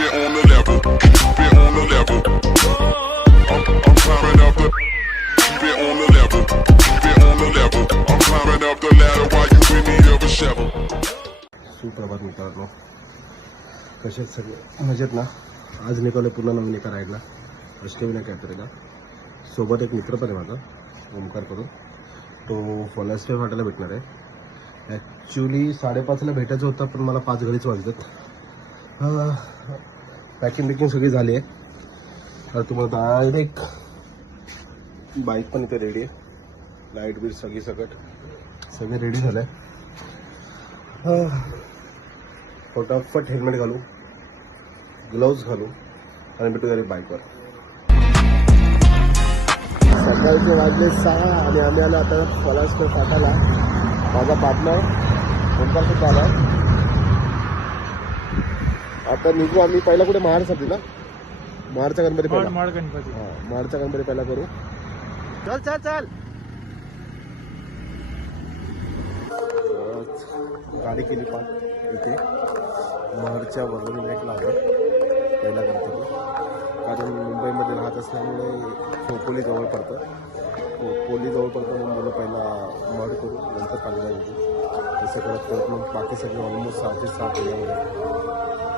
it on the level, keep it on the level. I'm climbing up the, keep it on the level, keep it on the level. I'm climbing up the ladder while you in need of a shovel. सुप्रभात मित्रांनो, कसे सगळे मजेत ना? आज निघालो पुन्हा नवीन एका राईडला, अष्टविनायक यात्रेला. सोबत एक मित्र पण आहे माझा, ओमकार करून. तो फॉलास्टे फाटायला भेटणार आहे. ॲक्च्युली 5:30ला भेटायचं होतं, पण मला 5 घरीच वाजतात. पॅकिंग सगळी झाली आहे. तर तुम्हाला डायरेक्ट बाईक पण इथे रेडी आहे, लाईट बीट सगळी सगळे रेडी झालं आहे. फटाफट हेल्मेट घालू, ग्लोव्ज घालू आणि भेटू डायरेक्ट बाईकवर. सकाळचे वाजले 6 आणि आम्ही आलो आता फॉलास्टे फाटाला. माझा पार्टनर ओमकार सुद्धा आला. आता निघू आम्ही. पहिला कुठे महाडसाठी ना, महाडचा गणपती पहिला. महाडचा गणपती पहिला करू. चल चल चल. गाडी केली पाठ इथे महाडच्या वरविनायकला आलो पहिला गणपती. कारण मुंबईमध्ये राहत असल्यामुळे खोपोली जवळ पडतं म्हणून मला पहिला महाड करू, नंतर पालघर येतो. तसं करत मग बाकी सगळे ऑलमोस्ट 6 ते 7 केल्यामुळे.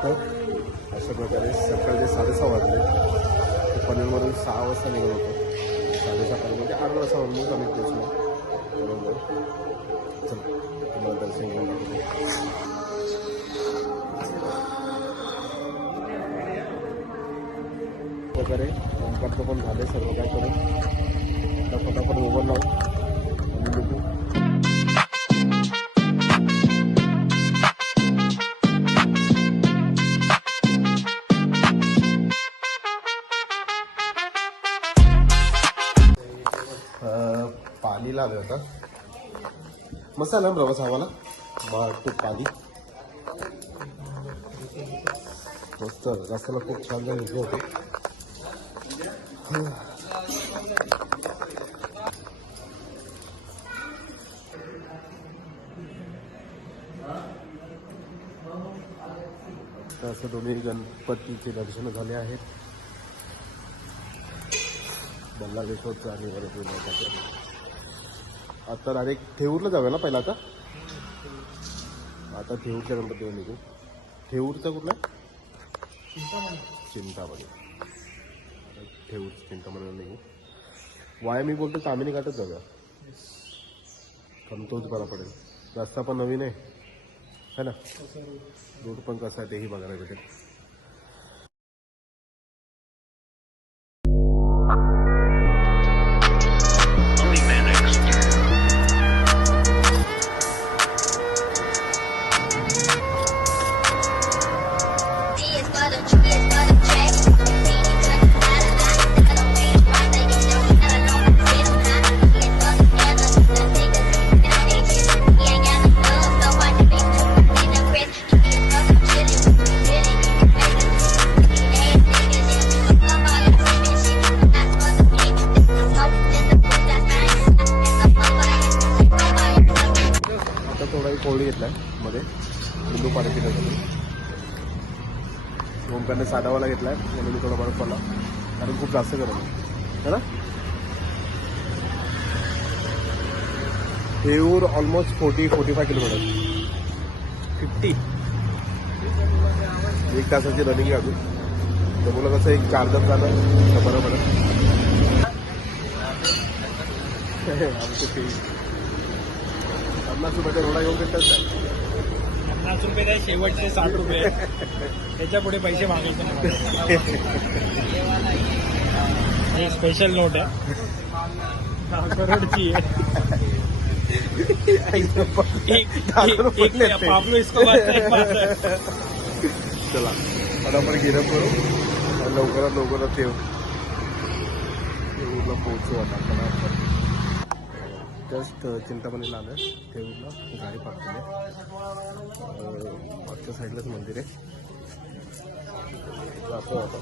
तर अशा प्रकारे सकाळचे 6:30 वाजले. पनवेलवरून 6 वाजता निघालो होतो. 6:30 म्हणजे 8 वाजता ऑलमोस्ट आम्ही पोचलो. बरोबर. चल तुम्हाला दर्शन घेऊन टाकतो. प्रकारे ओमकारचं पण झाले सर्व काय करून. फटाफट मोबाईल लावून आणि निघू. पालीला आलो होता. मस्त आला प्रवास आम्हाला. टू पाली मस्त. रस्त्याला खूप छान घेतलं होते. असं दोन्ही गणपतीचे दर्शन झाले आहेत. बल्लाळेश्वरचं आणि वरविनायकाचं. आता डायरेक्ट थेऊरला जाऊया ना पहिला. आता थेऊरच्या गणपतीवर निघू. थेऊरचा कुठला? चिंतामणी. चिंतामणीवर निघू. वाया मी बोलतो तामिनी घाटच जाऊया, पण तोच बरा पडेल. रस्ता पण नवीन आहे है ना. रोड पण कसा आहे तेही बघायला भेटेल. कोळी घेतलाय मध्ये लिंबू पाणी पिण्यासाठी. ओमकारने साधावाला घेतलाय म्हणून मी थोडा बरं पडला, कारण खूप जास्त गरम आहे ना. Theur almost 40-45 kilometre. 50 1 तासाची रनिंग आहे अजून. तर मुलं कसं एक 4 तास झालं तर बरं पडत. आमचं ते 50 रुपयाचा रोडा घेऊन भेटतात. 50 रुपये काय, शेवटचे 60 रुपये. त्याच्या पुढे पैसे मागायचे नाही. हे स्पेशल नोट आहे, करोडची आहे. पापलो इसको चला आपण गिरम करू लवकरात थेऊरला पोहोचू. आता जस्ट चिंतामणीला आलं. थेऊरला गाडी पार्क केली. मागच्या साईडलाच मंदिर आहे. जातो आता.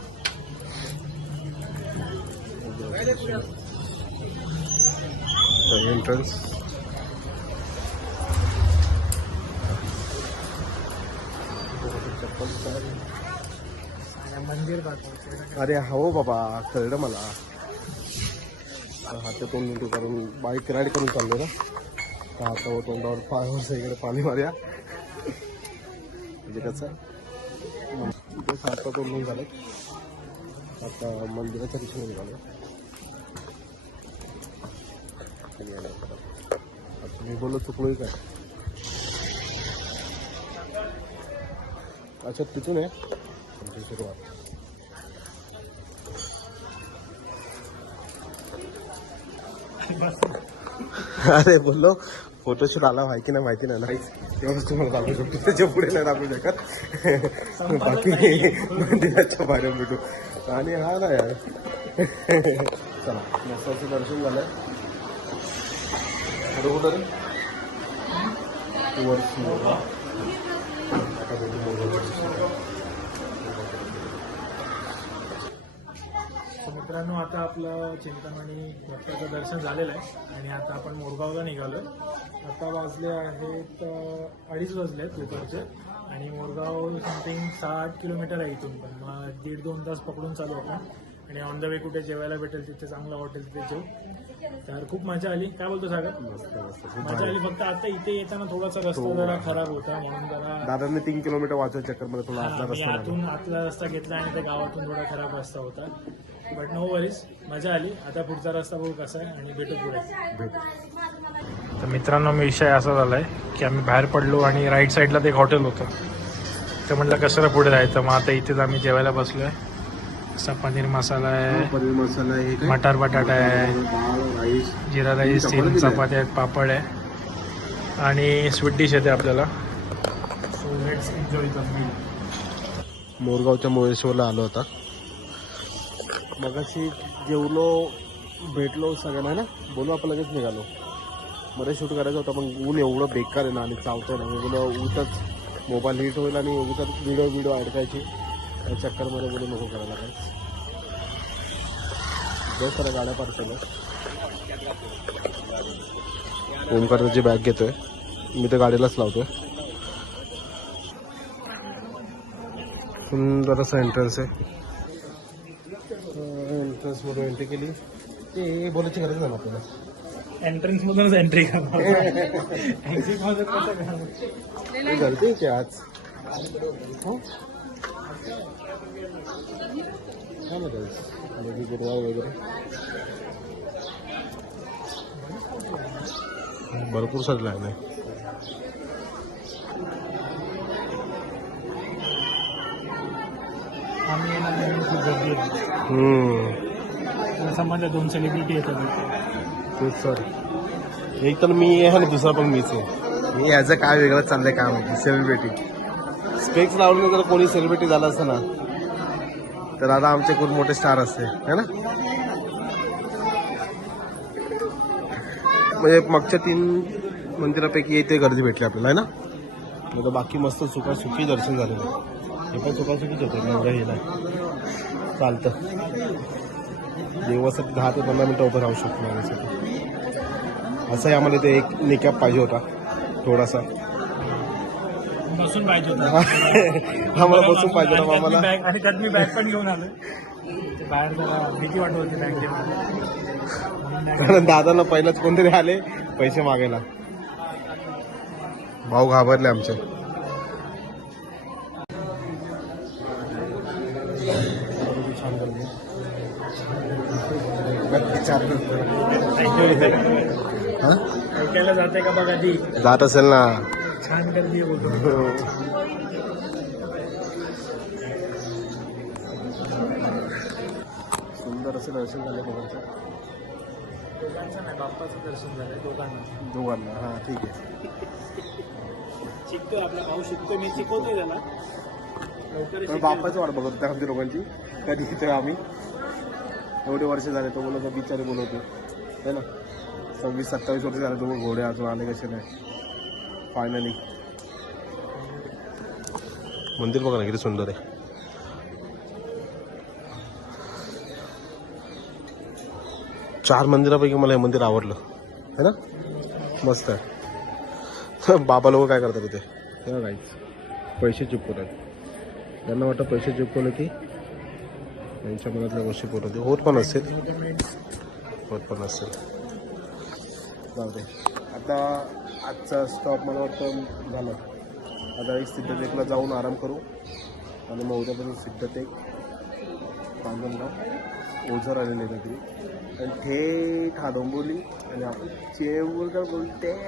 एंट्रन्स चप्पल मंदिर पाहतो. अरे हो बाबा, कळलं मला. हातातून मिनिटं करून बाईक राईड करून चाललो ना, हातावर तोंडावर पायावर इकडे पाणी मारूया. म्हणजे कसं तिथे हातातून निघून झालं. आता मंदिराच्या दिशेने निघालो. मी बोललो चुकलोय काय? अच्छा तिथून आहे आमची सुरुवात. अरे बोललो फोटोशूट आला आहे की नाही माहिती नाही ना, तेव्हाच तुम्हाला दाखवू शकतो, त्याच्या पुढे नाही दाखवू शकत. बाकी मंदिराच्या बाहेर भेटू. आणि हा ना यार, चला मस्ताचं दर्शन झालंय. कुठं रे वर्ष मित्रांनो, आता आपलं चिंतामणी भक्ताचं दर्शन झालेलं आहे आणि आता आपण मोरगावला निघालोय. आता वाजले आहेत 2:30 वाजले आहेत दुपारचे आणि मोरगाव समथिंग 6-8 किलोमीटर आहे इथून. पण मग 1.5-2 तास पकडून चालू आपण आणि ऑन द वे कुठे जेवायला भेटेल तिथे चांगलं हॉटेल तिथे जेऊ. तर खूप मजा आली. काय बोलतो सागर? मजा आली. फक्त आता इथे येताना थोडासा रस्ता जरा खराब होता म्हणून जरा दादांनी 3 किलोमीटर वाचव चक्कर मध्ये थोडा आतला मी रस्ता आतून आतला रस्ता घेतला आणि त्या गावातून थोडा खराब रस्ता होता. बट नो वरीज, मजा आली. आता पुढचा रस्ता बघू कसा आहे आणि भेटू पुढे. तर मित्रांनो, विषय असा झालाय की आम्ही बाहेर पडलो आणि राईट साईडला एक हॉटेल होतं. तर म्हटलं कशाला पुढे जायचं, मग आता इथेच आम्ही जेवायला बसलोय. असा पनीर मसाला आहे, पनीर मसाला आहे, मटार बटाटा आहे, डाळ, राईस, जिरा राईस, 3 चपात्या आहेत, पापड आहे आणि स्वीट डिश येते आपल्याला. So let's enjoy the meal. मोरगावच्या मोळेश्वरला आलो होता. मगाशी जेवलो, भेटलो सगळ्यांना ना, बोलू आपण लगेच निघालो. मध्ये शूट करायचं होतं पण ऊन एवढं बेकार आहे ना आणि चावतं ना, मी बोललो उगीच मोबाईल हिट होईल आणि उगीच व्हिडिओ अडकायची. त्या चक्करमध्ये बोलू नको करायला काय. बहुत साऱ्या गाड्या पार्क केल्या. ओमकारची बॅग घेतोय मी, तर गाडीलाच लावतोय. सुंदर असं एंट्रन्स आहे. एंट्रन्स मधून एंट्री केली ते बोलायची गरज नाही आपल्याला. एंट्रन्स मधूनच एंट्री करणार. एक्झिट मध्ये कसं करणार? गर्दी की आज हो गुरुवार वगैरे भरपूर सारी लाईन आहे. आम्ही येणार नाही, खूप गर्दी आहे. समजलं 2 सेलिब्रिटी येतात. खूप सर, एक तर मी आहे आणि दुसरा पण मीच आहे. मी याचं काय वेगळं चाललंय काय माहिती. सेलिब्रिटी स्पेक्स लावलं तर कोणी सेलिब्रिटी झालं असतं ना तर आता आमचे खूप मोठे स्टार असते है ना. म्हणजे मागच्या 3 मंदिरापैकी इथे गर्दी भेटली आपल्याला आहे ना. म्हणजे बाकी मस्त सुखासुखी दर्शन झालेलं. हे पण सुखासुखीच होतं, एवढं हे नाही चालतं. देवासाठी 10 ते 15 मिनटं उभं राहू शकतो माझ्यासाठी. असंही आम्हाला इथे एक निकॅप पाहिजे होता थोडासा. बसून पाहिजे होता आम्हाला बसून पाहिजे होता आम्हाला. आणि त्यात मी बॅग पण घेऊन आलो. बाहेर जरा भीती वाटत होती बँकेमध्ये. कारण दादाला पहिलंच कोणतरी आले पैसे मागायला. भाऊ घाबरले आमचे. ऐकायला जाते का बघा ती जात असेल ना. छान गर्दी होतो. सुंदर असं दर्शन झालं दोघांचं. दोघांचं नाही, बाप्पाचं दर्शन झालंय दोघांना. हां ठीक आहे. शिकतोय आपला भाऊ, शिकतोय. मी शिकवतोय त्याला लवकर. तर बाप्पाचं वाट बघत होत्या आमच्या दोघांची. कधी येतोय आम्ही, एवढे वर्ष झाले. तो बोलतो बिचारे बोलवतो है ना. 26-27 वर्ष झाले. तो घोडे अजून आले कसे नाही. फायनली मंदिर बघा ना किती सुंदर आहे. चार मंदिरापैकी मला हे मंदिर आवडलं है ना. मस्त आहे. बाबा लोक काय करतात इथे, पैसे चिपकवतात. त्यांना वाटतं पैसे चिपकवलं की त्यांच्या मनातल्या गोष्टी पूर्ण होत पण असेल, होत पण असेल. जाऊ दे. आता आजचा स्टॉप मला वाटतं झालं. आता एक सिद्धटेकला जाऊन आराम करू आणि मग उद्यापासून सिद्धटेक, रांजणगाव, ओझर आणि लेण्याद्री आणि थेट हा डोंबिवली आणि आपण चेंबूरकर बोलते.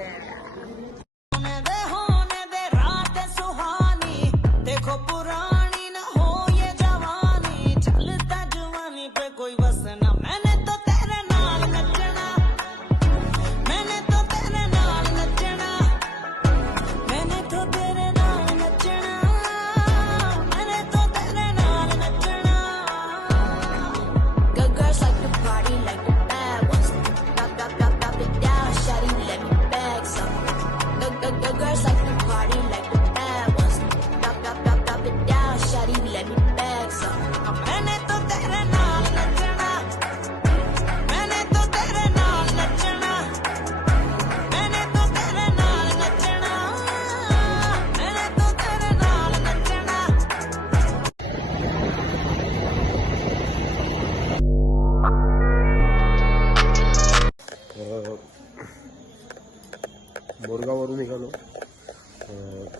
मोरगाववरून निघालो.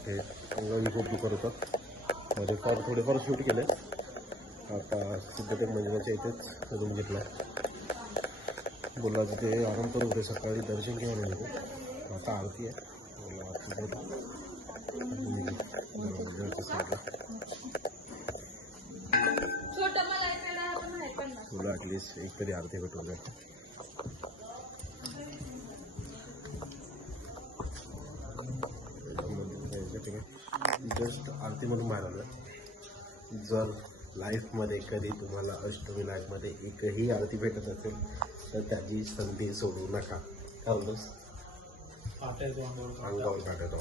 ते अंगावी खूप दुखत होतं. रेकॉर्ड थोडेफार शूट केले. आता सिद्धटेक मंदिराच्या इथेच करून घेतला. बोलला तिथे आराम करू होते, सकाळी दर्शन घ्यायला येतो. आता आरती आहे. तुला ॲटलिस्ट एक तरी आरती भेटून जाईल. जस्ट आरतीमधून बाहेर आलं. जर लाईफमध्ये कधी तुम्हाला अष्टमी लाईफमध्ये एकही आरती भेटत असेल तर त्याची संधी सोडू नका. कारण अंगावर काढतो.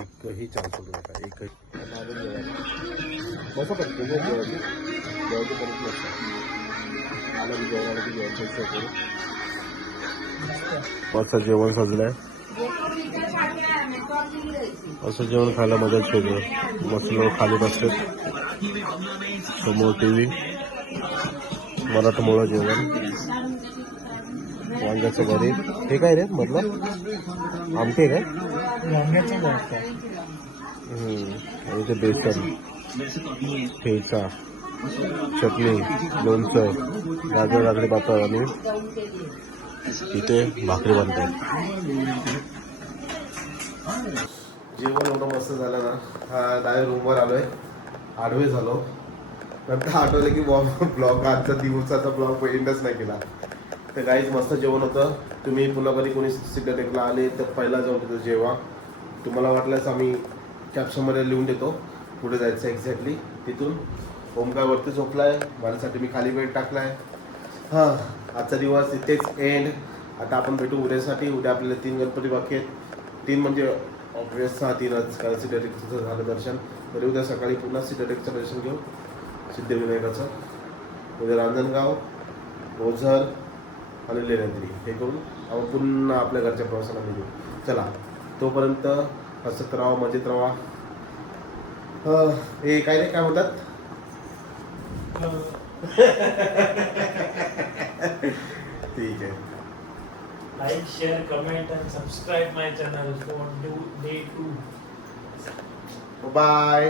एकही चान्स सोडू नका. एकही कसं करतो जेवायची करत नसतं. आलं की जेवणाला की जेवण मस्त जेवण सजलंय. असं जेवण खायला मजाच वेगळं. मस्त लोक खाली बसतात, समोर टीव्ही, मराठमोळं जेवण, वांग्याचं भरीत. हे काय रे मधलं आमटे काय? आणि ते बेसन, ठेचा, चटणी, लोणचं, गाजर राजडी पापड आणि इथे भाकरी बनते. जेवण एवढं मस्त झालं ना. हा डायरेक्ट रूमवर आलोय. आडवे झालो. नंतर आठवलं की ब्लॉग आजचा दिवसाचा ब्लॉग एंडच नाही केला. तर काहीच मस्त जेवण होतं. तुम्ही पुन्हा कधी कोणी सिद्धटेकला आले तर पहिला जाऊन तिथं जेवा. तुम्हाला वाटल्यास आम्ही कॅप्शनमध्ये लिहून देतो पुढे जायचं एक्झॅक्टली. तिथून ओमकारवरती झोपलाय. माझ्यासाठी मी खाली बेड टाकलाय. हां, आजचा दिवस इथेच एंड. आता आपण भेटू उद्यासाठी. उद्या आपल्याला 3 गणपती बाकी आहेत. 3 म्हणजे ऑब्वियस 3च, कारण सिद्धटेकचं झालं दर्शन. तरी उद्या सकाळी पुन्हा सिद्धटेकचं दर्शन घेऊ, सिद्धिविनायकाचं. उद्या रांजणगाव, ओझर आणि लेण्याद्री हे करून आपण पुन्हा आपल्या घरच्या प्रवासाला निघू. चला, तोपर्यंत हसत राहा, मजेत राहा. हे काय रे, काय म्हणतात? ठीक आहे. Like, share, comment and subscribe my channel for day 2. Bye.